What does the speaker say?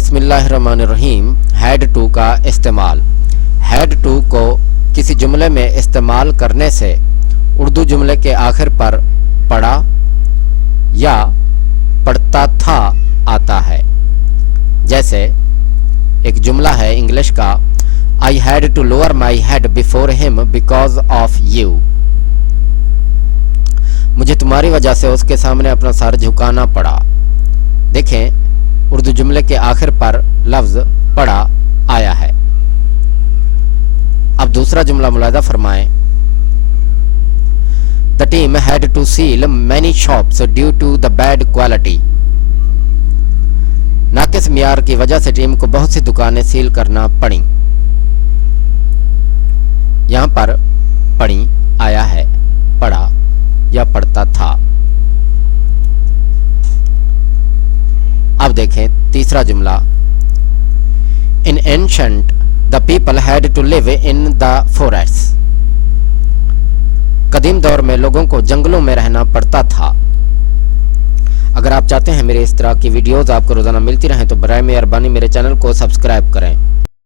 बिस्मिल्लाहिर्रहमानिर्रहीम। Had to का इस्तेमाल। हैड टू को किसी जुमले में इस्तेमाल करने से उर्दू जुमले के आखिर पर पढ़ा या पढ़ता था आता है। जैसे एक जुमला है इंग्लिश का, I had to lower my head before him because of you. मुझे तुम्हारी वजह से उसके सामने अपना सर झुकाना पड़ा। देखें, उर्दू जुमले के आखिर पर लफ्ज पड़ा आया है। अब दूसरा जुमला मुलाहिजा फरमाएं। The team had to seal many shops due to the bad quality. नाकिस मियार की वजह से टीम को बहुत सी दुकानें सील करना पड़ी। यहां पर पड़ी आया है, पड़ा या पढ़ता था। अब देखें तीसरा जुमला। In ancient the people had to live in the forest. कदीम दौर में लोगों को जंगलों में रहना पड़ता था। अगर आप चाहते हैं मेरे इस तरह की वीडियोस आपको रोजाना मिलती रहें तो बराए मेहरबानी मेरे चैनल को सब्सक्राइब करें।